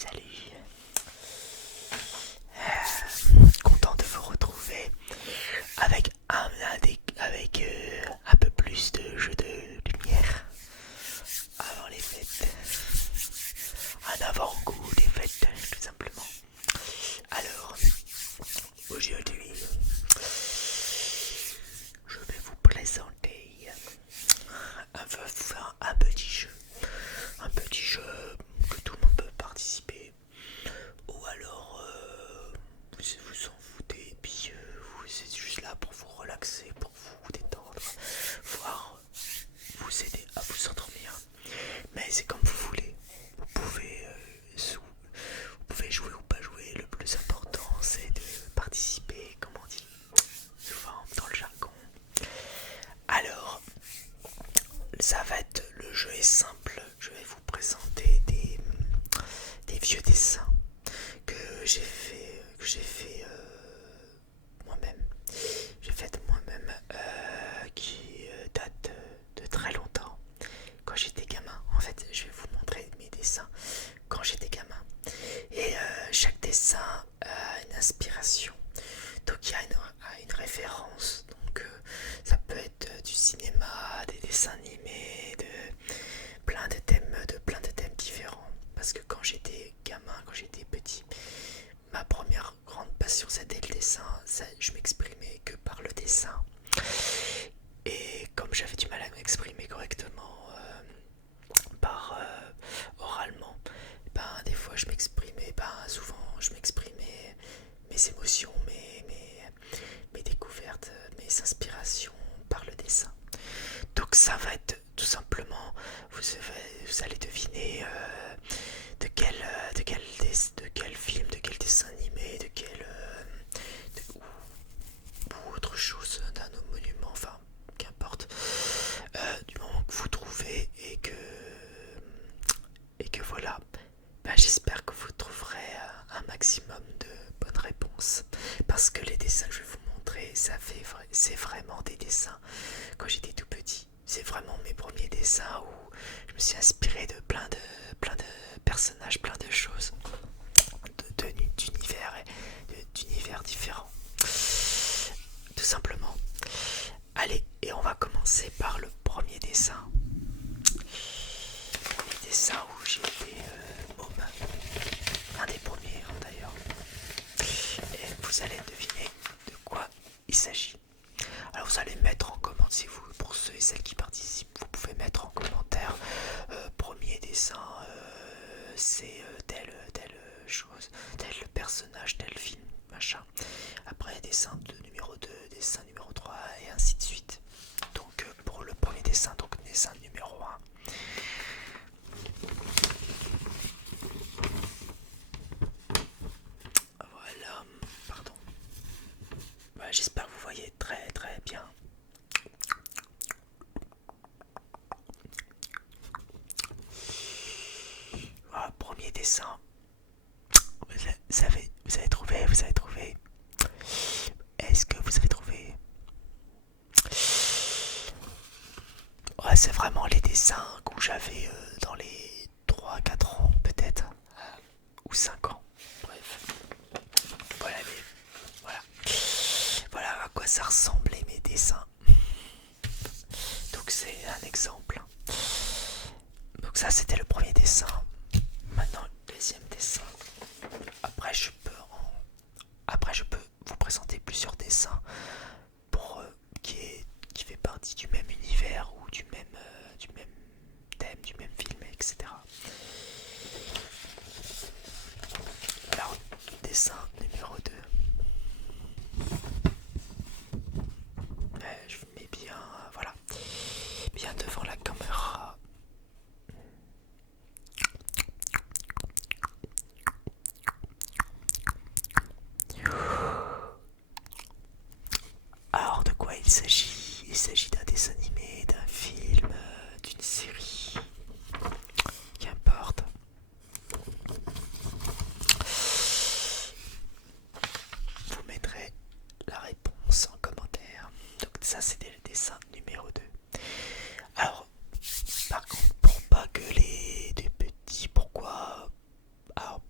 salut. Content de vous retrouver avec un peu plus de jeux de lumière avant les fêtes. Un avant-goût des fêtes, tout simplement. Alors, aujourd'hui, je vais vous présenter un petit jeu. Un petit jeu que tout le monde peut participer. Ou alors, vous en foutez, et puis c'est juste là pour vous relaxer, pour vous détendre, voire vous aider à vous endormir. Mais c'est comme vous voulez. Vous pouvez, vous pouvez jouer ou pas jouer. Le plus important, c'est de participer, comme on dit souvent dans le jargon. Alors, ça va être, le jeu est simple. Je vais vous présenter des vieux dessins que j'ai fait moi-même. J'ai fait moi-même, qui datent de très longtemps. Quand j'étais gamin, en fait, je vais vous montrer mes dessins quand j'étais gamin. Et chaque dessin a une inspiration. Donc il y a une référence. Donc ça peut être du cinéma, des dessins animés, de plein de thèmes différents. Parce que quand j'étais gamin, quand j'étais petit, ma première grande passion c'était le dessin. Je m'exprimais que par le dessin. Et comme j'avais du mal à m'exprimer correctement oralement, des fois je m'exprimais, souvent je m'exprimais mes émotions, mes découvertes, mes inspirations par le dessin. Donc ça va être tout simplement, vous allez deviner de quel film, de quel dessin animé, ou autre chose, d'un monument, enfin qu'importe, du moment que vous trouvez et que voilà. J'espère que vous trouverez un maximum de bonnes réponses, parce que les dessins que je vais vous montrer, c'est vraiment des dessins quand j'étais tout petit. C'est vraiment mes premiers dessins où je me suis inspiré de plein de personnages, plein de choses, d'univers différents. Tout simplement. Allez, et on va commencer par le premier dessin. Les dessins où j'étais môme. Un des premiers d'ailleurs. Et vous allez deviner de quoi il s'agit. Alors vous allez mettre en commentaire, si vous, pour ceux et celles qui participent, vous pouvez mettre en commentaire premier dessin, c'est telle chose, tel personnage, tel film, machin. Après dessin numéro 2, dessin numéro 3 et ainsi de suite. Donc pour le premier dessin, donc dessin numéro 1. Voilà, pardon. J'espère que vous voyez très très bien. Voilà, premier dessin. Vous avez trouvé, vous avez trouvé. Est-ce que vous avez trouvé? Ouais, c'est vraiment les dessins que j'avais dans les 3-4 ans peut-être, ou 5 ans. Bref, voilà, voilà. Voilà à quoi ça ressemblait mes dessins. Donc c'est un exemple. Donc ça c'était le premier dessin. Maintenant le deuxième dessin. Après je peux vous présenter plusieurs dessins pour qui fait partie du même univers ou du même thème, du même film, etc. Alors, dessin numéro 2. Je vous mets bien, voilà, bien devant la caméra. Alors, de quoi il s'agit? Il s'agit d'un dessin animé, d'un film, d'une série, qu'importe. Vous mettrez la réponse en commentaire. Donc ça c'était le dessin numéro 2. Alors, par contre, pour pas que les petits, pourquoi... Alors,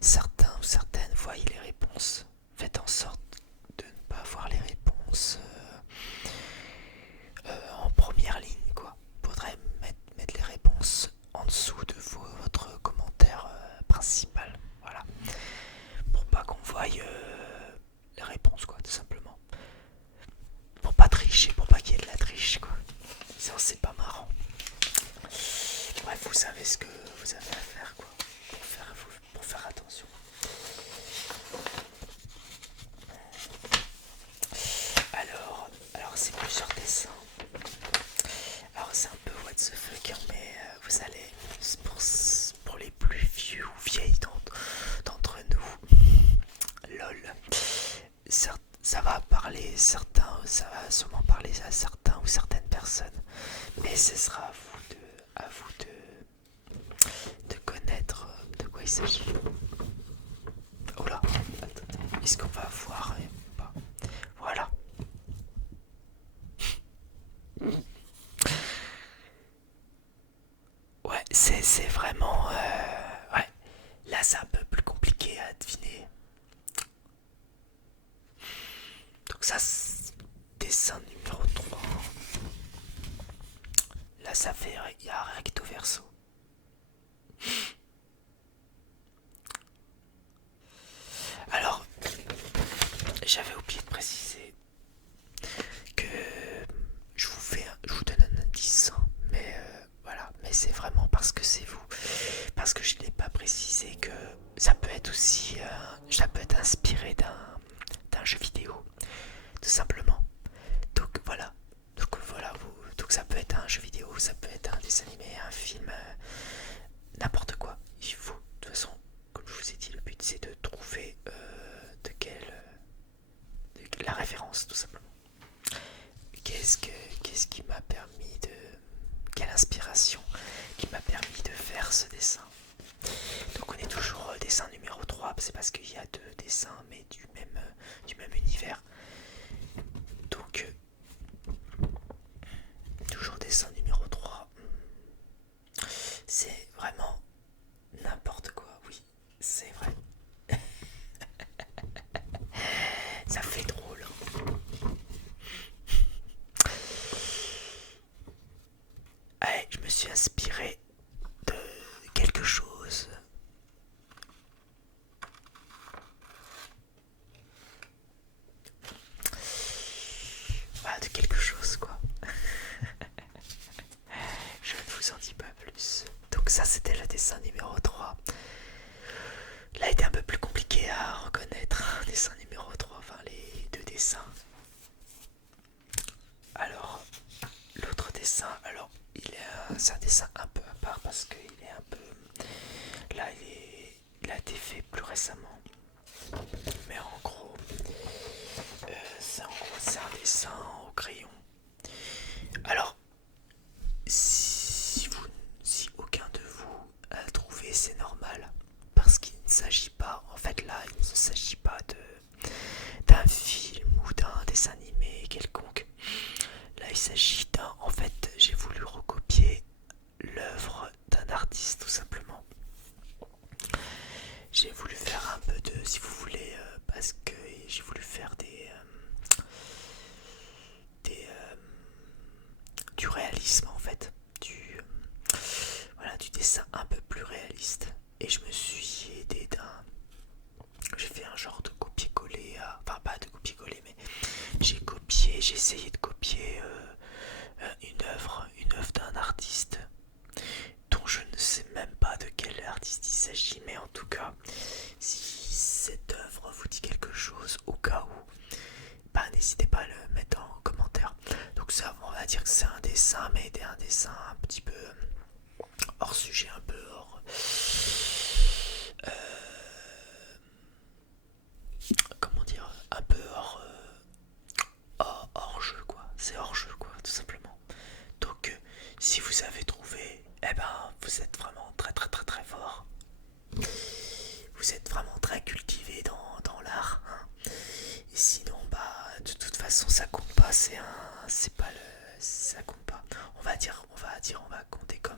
certains ou certaines voient les réponses. Faites en sorte de ne pas voir les réponses en première ligne, quoi. Faudrait mettre les réponses en dessous de votre commentaire principal. Voilà. Pour pas qu'on voie les réponses, quoi, tout simplement. Pour pas tricher, pour pas qu'il y ait de la triche, quoi. Ça, c'est pas marrant. Bref, vous savez ce que vous avez à faire, quoi. Pour faire attention. Alors c'est plusieurs dessins. Alors c'est un peu what the fuck, hein, mais vous allez, pour les plus vieux ou vieilles d'entre nous, lol, ça va parler certains, ça va sûrement parler à certains ou certaines personnes, mais ce sera à vous de connaître de quoi il s'agit. Oh là, attendez, est-ce qu'on va voir ou pas? Voilà. Ouais, c'est vraiment... ouais, là c'est un peu plus compliqué à deviner. Donc ça, c'est dessin numéro 3. Là ça fait... Il y a recto verso. Alors, j'avais oublié de préciser que je vous donne un indice, hein, mais voilà, mais c'est vraiment parce que c'est vous, parce que je n'ai pas précisé que ça peut être aussi, ça peut être inspiré d'un jeu vidéo, tout simplement. Donc voilà, donc ça peut être un jeu vidéo, ça peut être un dessin animé, un film, n'importe quoi. Il faut, de toute façon, comme je vous ai dit, le but c'est de trouver la référence, tout simplement. Qu'est-ce qui m'a permis de... Quelle inspiration qui m'a permis de faire ce dessin. Donc on est toujours dessin numéro 3, c'est parce qu'il y a deux dessins, mais du même univers. Donc, toujours dessin numéro 3. C'est vraiment n'importe quoi, oui, c'est vrai. Ça fait drôle. Allez, je me suis inspiré de quelque chose. Voilà, de quelque chose, quoi. Je ne vous en dis pas plus. Donc ça, c'était le dessin numéro 3. Là, il était un peu plus compliqué à reconnaître. Dessin numéro 3, enfin les deux dessins. Alors, l'autre dessin, alors, c'est un dessin un peu à part parce qu'il est un peu... Là, il a été fait plus récemment. Mais en gros, c'est un dessin au crayon. Alors, si aucun de vous a trouvé, c'est normal. Parce qu'il ne s'agit pas, en fait là, il ne s'agit pas d'un film ou d'un dessin animé quelconque. Là, il s'agit en fait, j'ai voulu recopier l'œuvre d'un artiste tout simplement. J'ai voulu faire un peu de, si vous voulez, parce que j'ai voulu faire du réalisme en fait, voilà, du dessin un peu plus réaliste. Et je me suis aidé j'ai fait un genre de copier-coller, enfin pas de copier-coller, mais j'ai essayé de copier une œuvre d'un artiste dont je ne sais même pas de quel artiste il s'agit, mais en tout cas, si cette œuvre vous dit quelque chose, au cas où, bah, n'hésitez pas à le mettre en commentaire. Donc ça, on va dire que c'est un dessin, mais un dessin un petit peu hors sujet, un peu hors... comment dire, un peu hors jeu, quoi. C'est hors jeu, quoi, tout simplement. Donc si vous avez trouvé, eh ben vous êtes vraiment très très très très fort. Vous êtes vraiment très cultivé dans l'art, hein. Et sinon, bah de toute façon ça compte pas, c'est pas le, ça compte pas. On va compter comme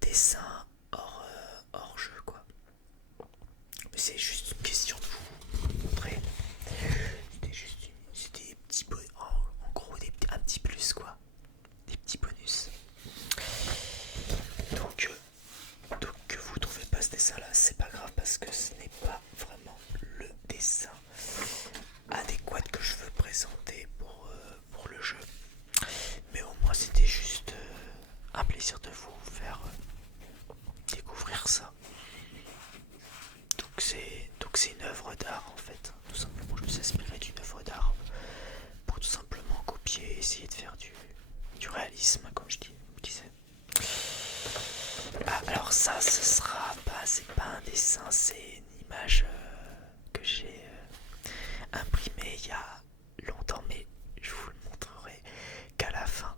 dessin hors jeu, quoi. c'est juste une question de vous montrer. C'était des petits en gros un petit plus quoi, des petits bonus. Donc que vous trouvez pas ce dessin là, c'est pas grave parce que ce n'est pas vraiment le dessin adéquat que je veux présenter pour le jeu. Mais au moins c'était juste un plaisir de vous faire découvrir ça. Donc c'est une œuvre d'art en fait. Tout simplement, je me suis inspiré d'une œuvre d'art pour tout simplement copier et essayer de faire du réalisme, comme je disais. Ah, alors ça, ce sera pas, c'est pas un dessin, c'est une image que j'ai imprimée il y a longtemps, mais je vous le montrerai qu'à la fin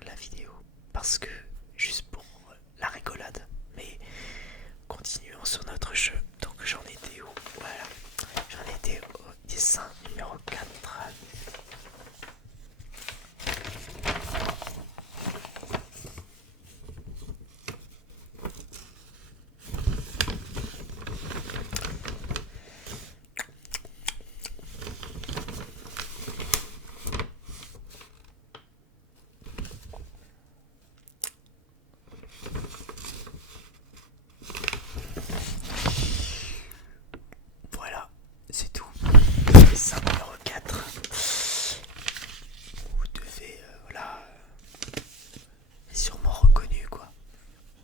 de la vidéo, parce que juste pour la rigolade. Mais continuons sur notre jeu. Donc j'en étais où? Voilà, j'en étais au dessin numéro 4. Voilà, c'est tout. Dessin numéro 4. Vous devez, voilà, sûrement reconnu quoi.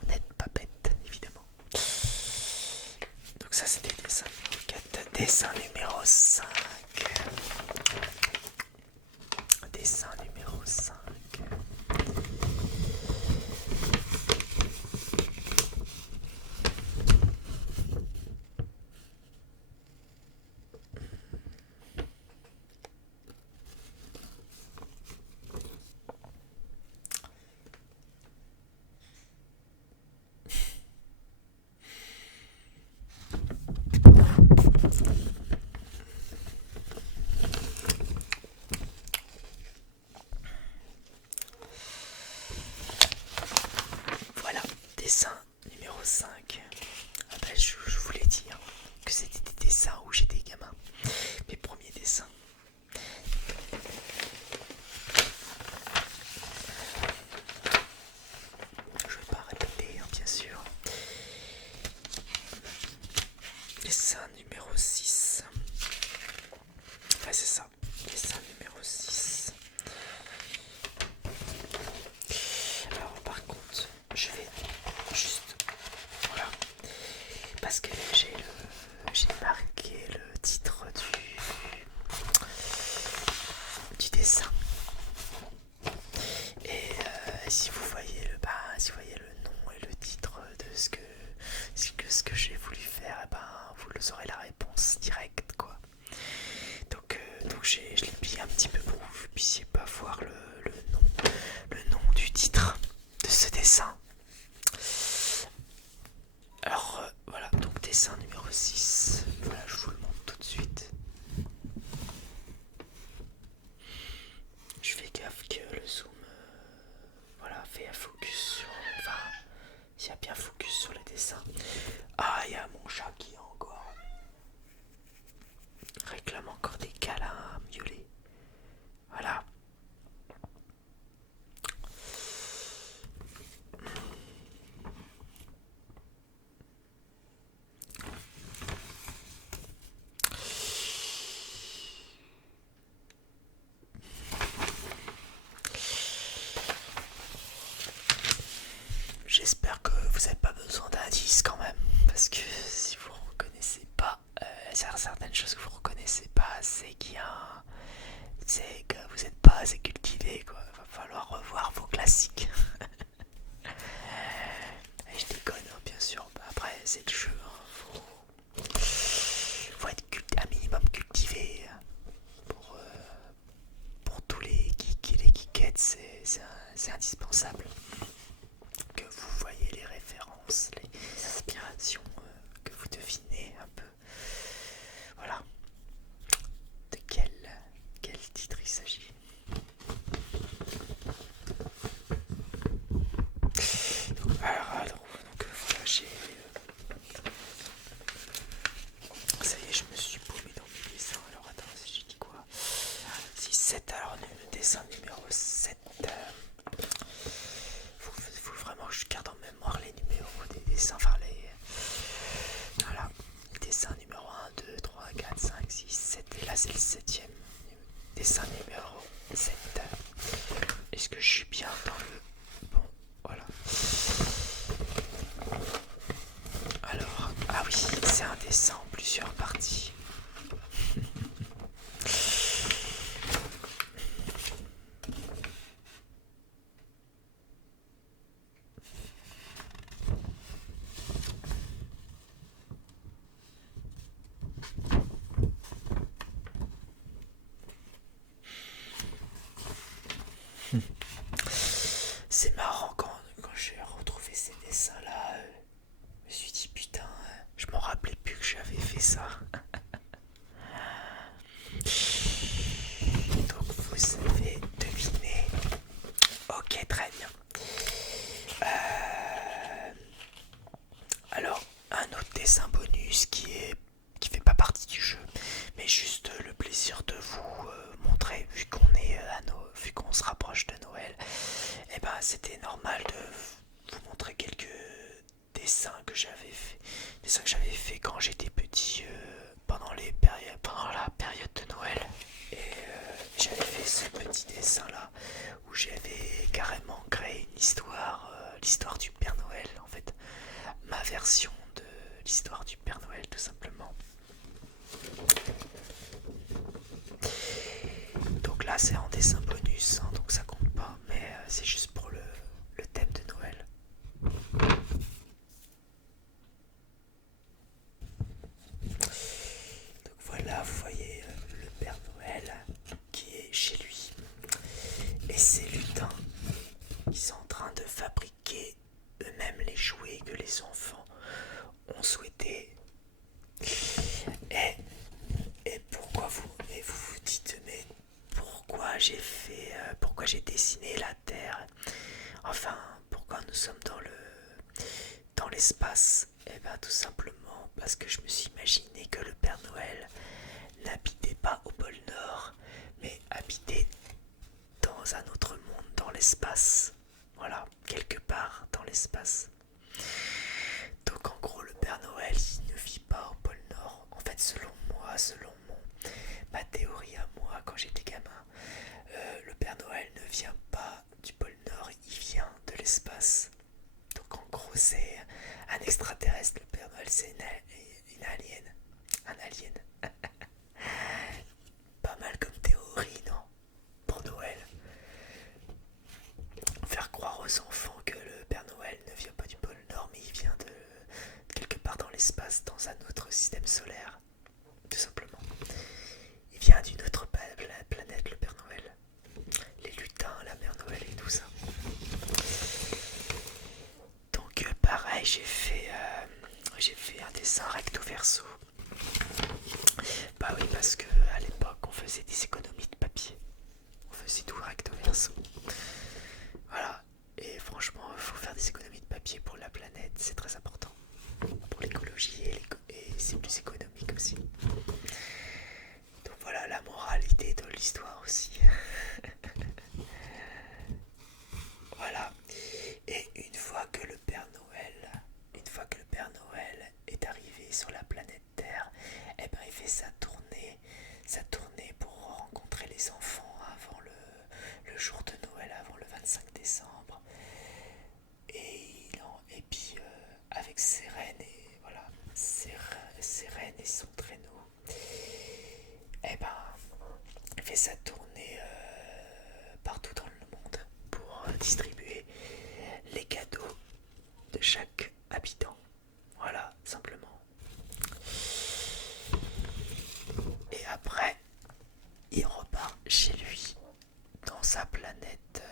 Vous n'êtes pas bête, évidemment. Donc ça c'était dessin numéro 4. Dessin numéro 5. Dessin numéro 5. Voilà, dessin numéro 5. Ah bah, je voulais dire que c'était des dessins où j'étais gamin. Mes premiers dessins. Je vais pas répéter, hein, bien sûr. Dessin numéro 6. Ouais, c'est ça. Dessin numéro 6. Alors, par contre, je vais juste. Voilà. Parce que j'ai marqué le titre du dessin. Et si vous voyez le nom et le titre de ce que j'ai voulu faire, et vous aurez la réponse directe quoi. Donc je l'ai mis un petit peu pour que vous puissiez pas voir le nom du titre de ce dessin. Alors voilà, donc dessin numéro 6. Voilà, je vous le montre tout de suite. Je fais gaffe que le zoom voilà, fait un focus sur. Enfin, s'il y a bien focus sur le dessin. Ah, il y a mon chat qui encore réclame encore des câlins miaulés. Voilà. J'espère que vous n'avez pas besoin d'indices quand même, parce que si vous ne reconnaissez pas, certaines choses que vous ne reconnaissez pas, c'est que vous n'êtes pas assez cultivé quoi. Va falloir revoir vos classiques. Et je déconne hein, bien sûr. Après c'est le jeu. Hein. Faut être un minimum cultivé pour tous les geeks et les geekettes. C'est indispensable que vous voyez les références, les inspirations, que vous devinez un peu. Voilà. De quel titre il s'agit. Donc voilà, j'ai dessin numéro 7. Est-ce que je suis bien dans le... Bon, voilà. Alors, ah oui, c'est un dessin en plusieurs parties. C'est marrant quand j'ai retrouvé ces dessins-là, je me suis dit putain, je m'en rappelais plus que j'avais fait ça. Donc vous avez deviné. Ok, très bien. Alors, un autre dessin bonus qui fait pas partie du jeu, mais juste le plaisir de vous montrer, vu qu'on se rapproche de Noël, et ben c'était normal de vous montrer quelques dessins que j'avais fait quand j'étais petit, pendant la période de Noël. Et j'avais fait ce petit dessin là où j'avais carrément créé une histoire, l'histoire du Père Noël en fait, ma version de l'histoire du Père Noël tout simplement. Donc là c'est en dessin bonus, hein, donc ça compte pas, mais c'est juste pour le thème de Noël. Donc voilà, vous voyez le Père Noël qui est chez lui et ses lutins qui sont en train de fabriquer eux-mêmes les jouets que les enfants ont souhaité. Et vous vous dites, mais pourquoi j'ai dessiné la Terre, enfin pourquoi nous sommes dans l'espace? Et bien tout simplement parce que je me suis imaginé que le Père Noël n'habitait pas au pôle Nord, mais habitait dans un autre monde, dans l'espace. Voilà, quelque part dans l'espace. Donc en gros, le Père Noël, il ne vit pas au pôle Nord. En fait, selon ma théorie à moi, quand j'étais gamin, le Père Noël ne vient pas du pôle Nord, il vient de l'espace. Donc en gros, c'est un extraterrestre. Le Père Noël, c'est une alien. Un alien. Pas mal comme théorie, non? Pour Noël. Faire croire aux enfants que le Père Noël ne vient pas du pôle Nord, mais il vient de quelque part dans l'espace, dans un autre système solaire. Tout simplement. Il vient d'une autre planète, le Père Noël. Les lutins, la Mère Noël et tout ça. Donc pareil, j'ai fait un dessin recto verso. Bah oui, parce que à l'époque on faisait des économies de papier. On faisait tout recto verso. Voilà. Et franchement, il faut faire des économies de papier pour la planète, c'est très important. Pour l'écologie et c'est plus économique aussi. Donc voilà la moralité de l'histoire aussi. Voilà. Et une fois que le Père Noël est arrivé sur la planète Terre, eh ben il fait sa tournée pour rencontrer les enfants avant le jour de Noël, avant le 25 décembre. Et puis avec ses reines et voilà, ses reines et son traîneau, eh ben il fait sa tournée partout dans le monde pour distribuer les cadeaux de chaque habitant. Voilà, simplement. Et après, il repart chez lui, dans sa planète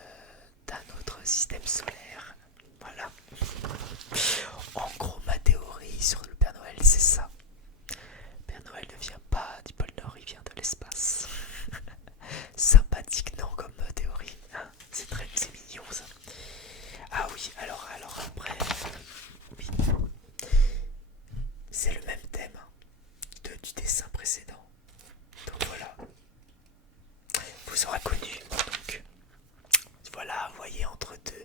d'un autre système solaire. Voilà. En gros, ma théorie sur le Père Noël, c'est ça. Le Père Noël ne vient pas du pôle Nord, il vient de l'espace. Sympathique, non, comme théorie, hein, c'est mignon ça. Ah oui, alors après, oui, c'est le même thème du dessin précédent. Donc voilà, vous aurez connu. Donc voilà, vous voyez entre deux,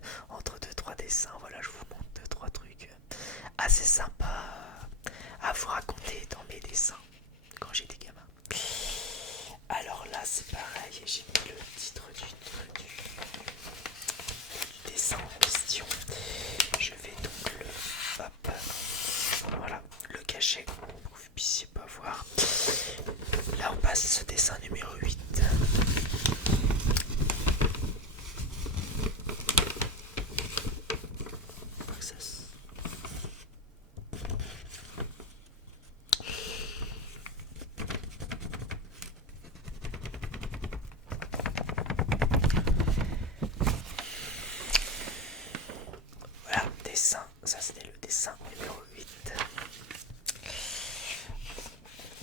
trois dessins, voilà, je vous montre deux, trois trucs assez sympas à vous raconter dans mes dessins quand j'étais gamin. Alors là, c'est pareil, j'ai mis le titre du dessin en question. Je vais donc hop, voilà, le cacher pour que vous puissiez pas voir. Là on passe au dessin numéro 8. Voilà, dessin, ça c'était le dessin numéro 8.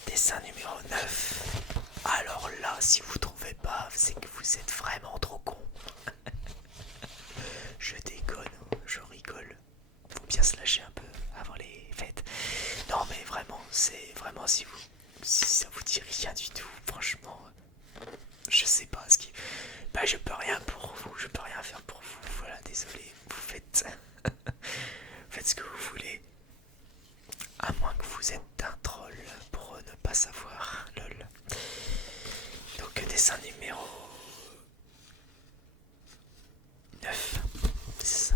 Dessin numéro 9. Alors là, si vous trouvez pas, c'est que vous êtes vraiment trop con. Je déconne, je rigole. Faut bien se lâcher un peu avant les fêtes. Non mais vraiment, c'est vraiment si ça vous dit rien du tout, franchement, je sais pas ce qui. Bah je peux rien pour vous, je peux rien faire pour vous. Voilà, désolé, vous faites faites ce que vous voulez. À moins que vous êtes un troll pour ne pas savoir, lol. Donc dessin numéro 9, c'est ça.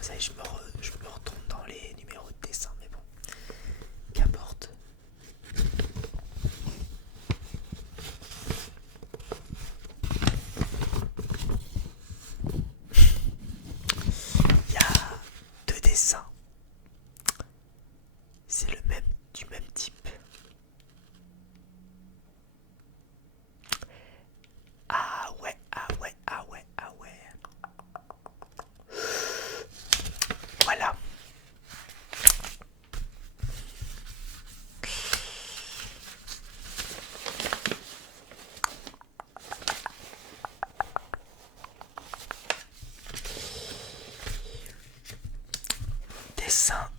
Ça y est, je me retourne dans les numéros de dessin, mais bon, qu'importe. Il y a deux dessins. C'est du même type. Ah ouais, ah ouais, ah ouais, ah ouais. Voilà. Dessin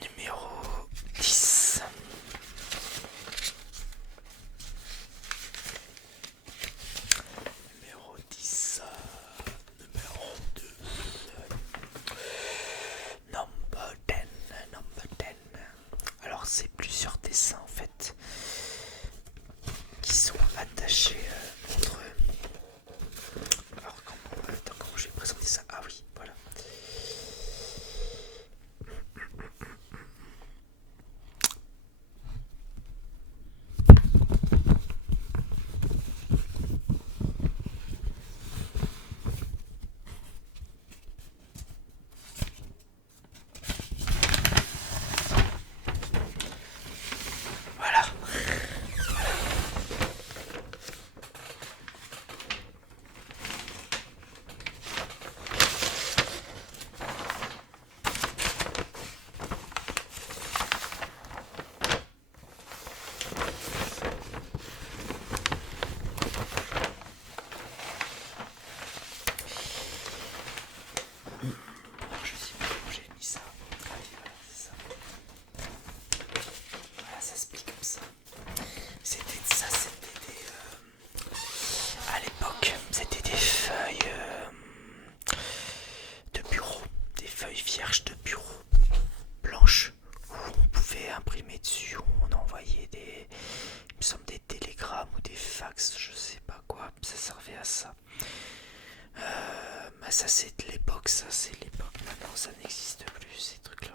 numéro 10. Numéro 10. Numéro 2. Number 10. Number 10. Alors c'est plusieurs dessins en fait qui sont attachés entre eux. Alors comment je vais présenter ça? Ah oui, voilà. Voilà. Alors, je sais pas où j'ai mis ça. Ah oui, voilà, c'est ça. Voilà, ça se plie comme ça. C'était des. À l'époque, c'était des feuilles de bureau, des feuilles vierges de bureau, blanches, où on pouvait imprimer dessus, où on envoyait il me semble des télégrammes ou des fax, je sais pas quoi, ça servait à ça. Bah ça c'est de l'époque, ça c'est l'époque, maintenant ça n'existe plus ces trucs là.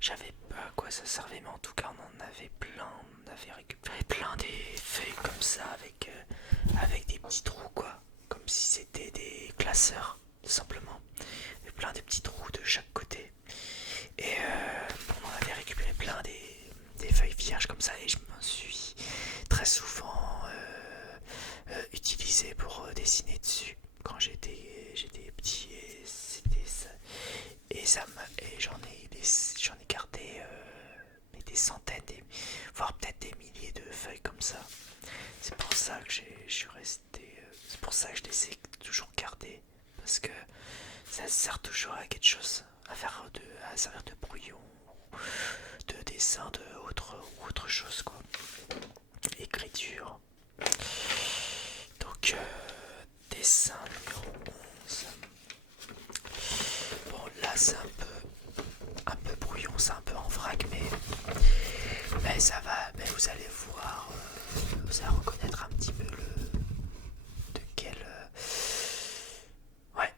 J'avais pas à quoi ça servait, mais en tout cas on en avait plein, on avait récupéré plein des feuilles comme ça avec des petits trous quoi, comme si c'était des classeurs tout simplement, et plein de petits trous de chaque côté. Et on avait récupéré plein des feuilles vierges comme ça, et je me suis très souvent utilisé pour dessiner dessus quand j'étais petit, et c'était ça. Et j'en ai gardé mais des centaines, voire peut-être des milliers de feuilles comme ça. C'est pour ça que je suis resté. C'est pour ça que je les ai toujours gardées, parce que ça sert toujours à quelque chose, à servir de brouillon, de dessin, ou autre chose quoi. Écriture. Donc dessin numéro 11. Bon là c'est un peu brouillon, c'est un peu en vrac, mais ça va, mais vous allez voir, vous allez reconnaître un petit peu de quel, ouais,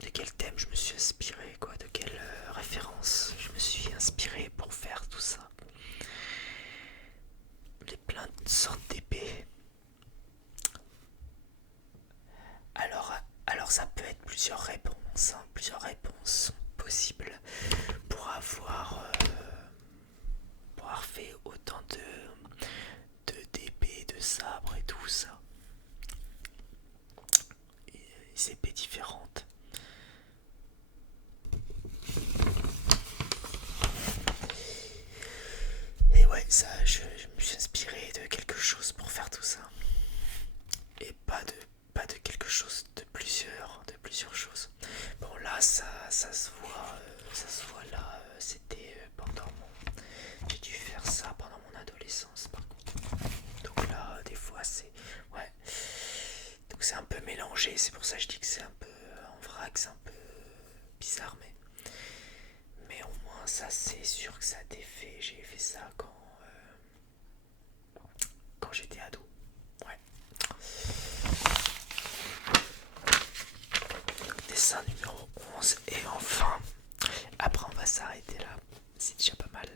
de quel thème je me suis inspiré, quoi, de quelle référence je me suis inspiré pour faire tout ça. Les plein de sortes d'épées. Alors, alors ça peut être plusieurs réponses, hein, plusieurs réponses sont possibles pour avoir fait autant d'épées, de sabres et tout ça. Et des épées différentes. Et ouais, ça, je me suis inspiré de quelque chose pour faire tout ça. Et pas de quelque chose de plusieurs choses. Bon là, ça se voit là, c'était pendant j'ai dû faire ça pendant mon adolescence par contre. Donc là, des fois c'est, ouais. Donc c'est un peu mélangé, c'est pour ça que je dis que c'est un peu en vrac, c'est un peu bizarre, mais au moins ça c'est sûr que ça a été fait. J'ai fait ça quand j'étais ado. Ouais. Dessin numéro 11 et enfin, après on va s'arrêter là, c'est déjà pas mal.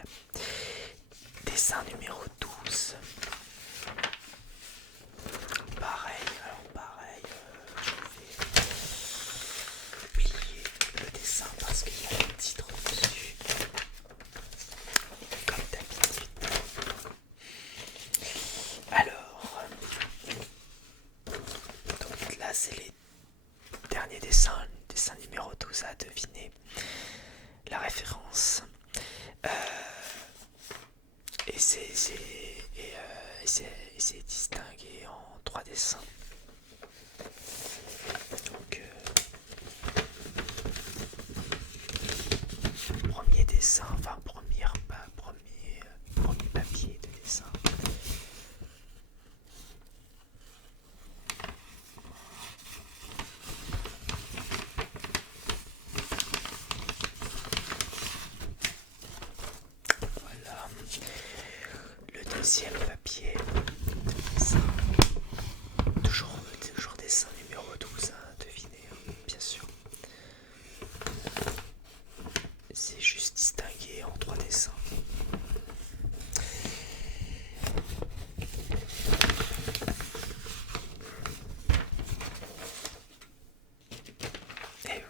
Dessin numéro 12. Pareil, je vais plier le dessin parce qu'il y a le titre dessus, comme d'habitude. Alors, donc là c'est les derniers dessins, dessin numéro 12 à deviner la référence. Et c'est distingué en 3 dessins. Donc, premier dessin, enfin premier papier de dessin. Voilà. Le deuxième papier de dessin. Toujours dessin numéro 12 à deviner, bien sûr. C'est juste distingué en 3 dessins. Et voilà.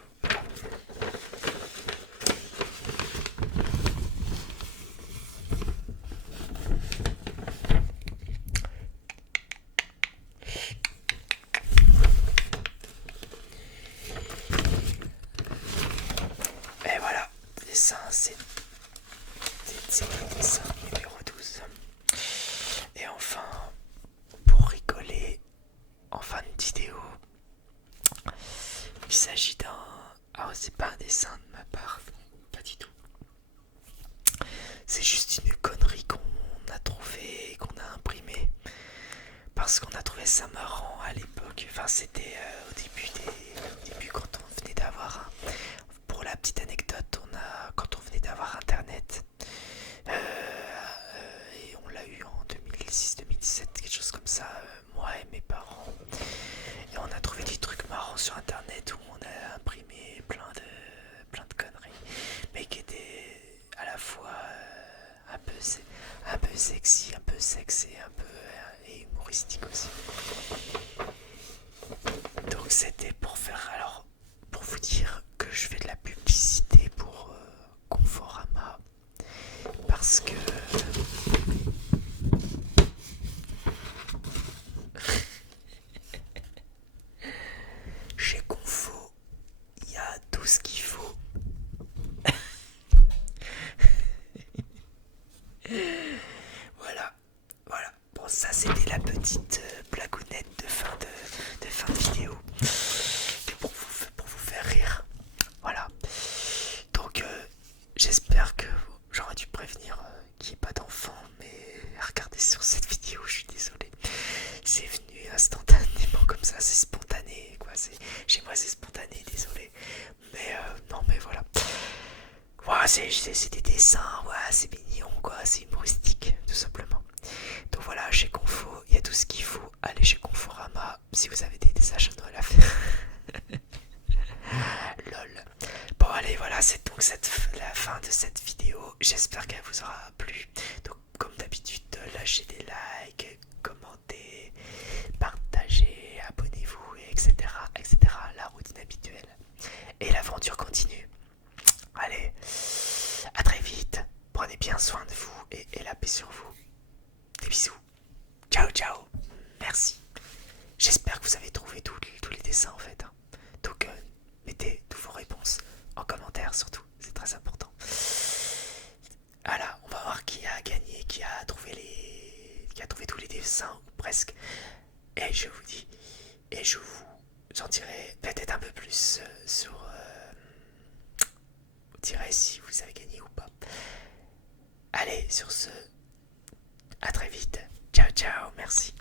Et voilà, dessin, c'est le dessin numéro 12. Et enfin, pour rigoler, en fin de vidéo, il s'agit d'un... Ah, c'est pas un dessin de ma part, pas du tout. C'est juste une connerie qu'on a trouvé, qu'on a imprimé, parce qu'on a trouvé ça marrant à l'époque. Enfin, c'était au début quand on venait d'avoir un... Pour la petite anecdote, quand on venait d'avoir internet, et on l'a eu en 2006-2017, quelque chose comme ça, moi et mes parents. Et on a trouvé des trucs marrants sur internet où on a imprimé plein de conneries, mais qui étaient à la fois un peu sexy, un peu sexe et humoristique aussi. Donc c'était pour faire, alors pour vous dire que je fais de la publicité pour Conforama, parce que chez Confo il y a tout ce qu'il faut. Voilà. Bon, ça c'était la petite blagounette de fin de vidéo. Pour vous faire rire. Voilà. Donc j'espère que j'aurais dû prévenir qu'il n'y ait pas d'enfants, mais regardez sur cette vidéo, je suis désolé. C'est venu instantanément comme ça, c'est spontané quoi. Chez moi c'est spontané, désolé. Mais non mais voilà. Ouais, c'est des dessins, ouais, c'est mignon quoi, c'est humoristique tout simplement. Donc voilà, chez Confo, il y a tout ce qu'il faut. Allez chez Conforama si vous avez des achats de Noël à faire. Lol. Bon allez, voilà, c'est donc la fin de cette vidéo. J'espère qu'elle vous aura plu. Donc comme d'habitude, lâchez des likes, commentez, partagez, abonnez-vous, etc. etc. La routine habituelle. Et l'aventure continue. Allez, à très vite. Prenez bien soin de vous et la paix sur vous. Des bisous. Ciao, ciao. Merci. J'espère que vous avez trouvé tous les dessins en fait. Donc mettez toutes vos réponses en commentaire surtout. C'est très important. Voilà, on va voir qui a gagné, qui a trouvé tous les dessins ou presque. Et je vous dis, et je vous en dirai peut-être un peu plus sur vous direz si vous avez gagné ou pas. Allez, sur ce, à très vite. Ciao, ciao, merci.